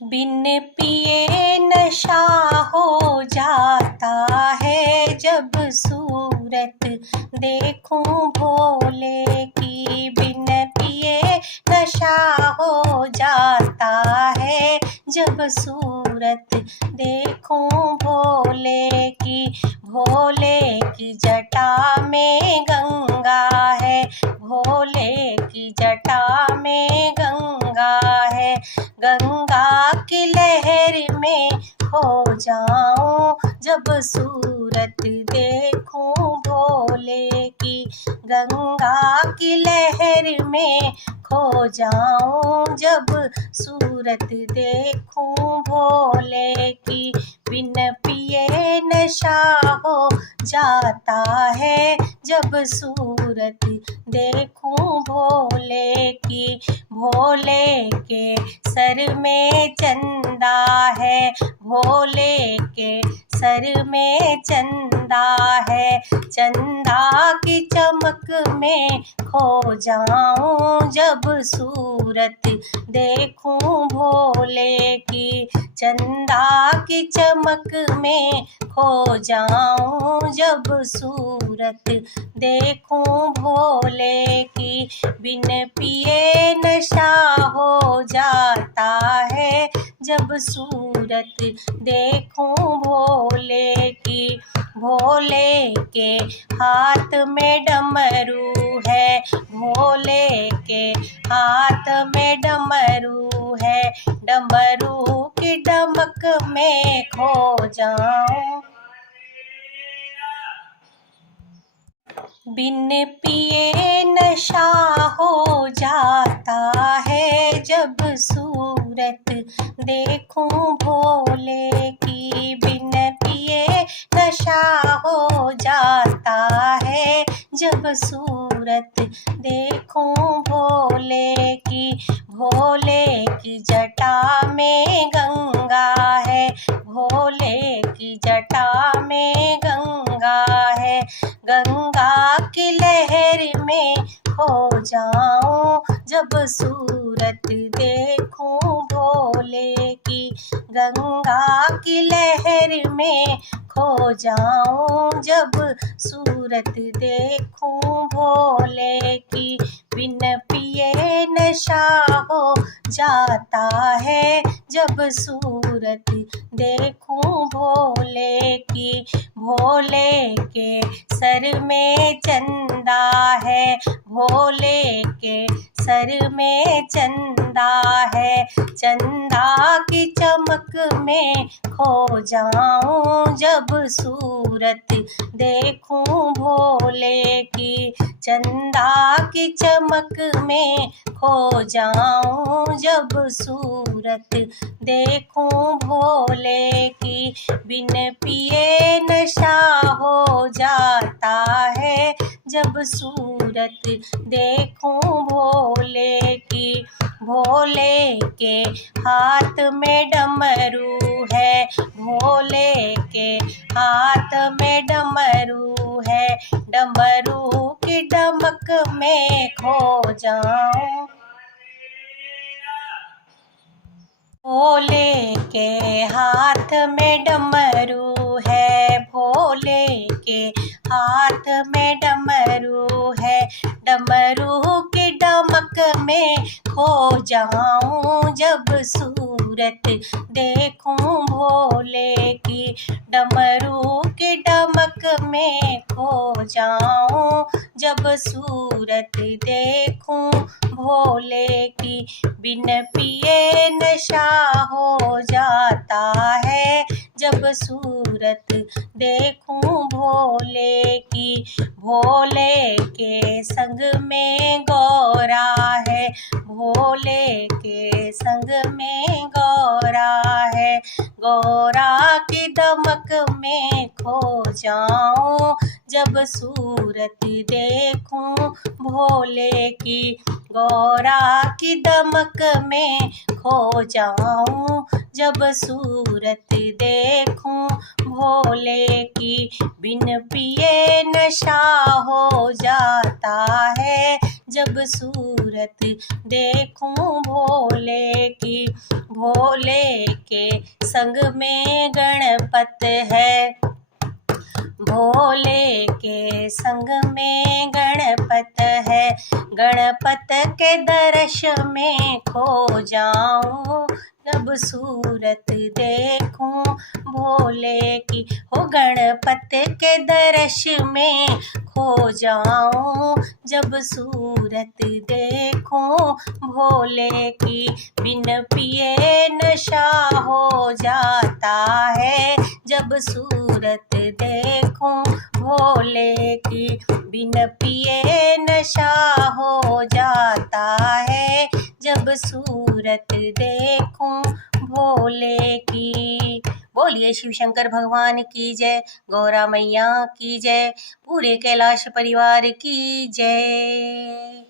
बिन पिए नशा हो जाता है, जब सूरत देखूं भोले की। बिन पिए नशा हो जाता है, जब सूरत देखूं भोले की। भोले की जटा में गंगा है, भोले की जटा में गंगा है। गंगा की लहर में खो जाऊं, जब सूरत देखूं भोले की। गंगा की लहर में खो जाऊं, जब सूरत देखूं भोले की। बिन पिए नशा हो जाता है, जब सूरत देखूं भोले की। भोले के सर में चंदा है, भोले के सर में चंदा है। चंदा की चमक में खो जाऊं, जब सूरत देखूं भोले की। चंदा की चमक में खो जाऊं, जब सूरत देखूं भोले की। बिन पिए नशा हो जाता है, जब सूरत देखूं भोले की। भोले के हाथ में डमरू है, भोले के हाथ में डमरू है। डमरू की डमक में खो जाऊं, बिन पिए नशा हो जाता है, जब सूरत देखूं भोले की। बिन पिए नशा हो जाता है, जब सूरत देखूं भोले की। भोले की जटा में गंगा है, भोले की जटा में गंगा है। गंगा की लहर में खो जाऊं, जब सूरत देखूं भोले की। गंगा की लहर में खो जाऊं, जब सूरत देखूं भोले की। बिन पिए नशा हो जाता है, जब सूरत देखूं भोले की। भोले के सर में चंदा है, भोले के सर में चंदा है। चंदा की चमक में खो जाऊं, जब सूरत देखूं भोले की। चंदा की चमक में खो जाऊं, जब सूरत देखूं भोले की। बिन पिए नशा हो जाता है, जब सूरत देखूं भोले की। भोले के हाथ में डमरू है, भोले के हाथ में डमरू है। डमरू की डमक में खो जाऊं, भोले के हाथ में डमरू है, भोले के हाथ में डमरू है। डमरू की डमक में खो जाऊं, जब सूरत देखूं भोले की। डमरू की डमक में खो जाऊं, जब सूरत देखूं भोले की। बिन पिए नशा हो जाता है, जब सूरत देखूं भोले की। भोले के संग में गौरा है, भोले के संग में गौरा है। गौरा की दमक में खो जाऊं, जब सूरत देखूं भोले की। गौरा की दमक में खो जाऊं, जब सूरत देखूं भोले की। बिन पिए नशा हो जाता है, जब सूरत देखूं भोले की। भोले के संग में गणपत है, भोले के संग में गणपत है। गणपत के दर्श में खो जाऊं, जब सूरत देखूं भोले की। हो गणपत के दर्श में खो जाऊं, जब सूरत देखूं भोले की। बिन पिए नशा हो जाता है, जब सूरत देखूं भोले की। बिन पिए नशा हो जाता है, जब सूरत देखूं भोले की। बोलिए शिव शंकर भगवान की जय, गौरा मैया की जय, पूरे कैलाश परिवार की जय।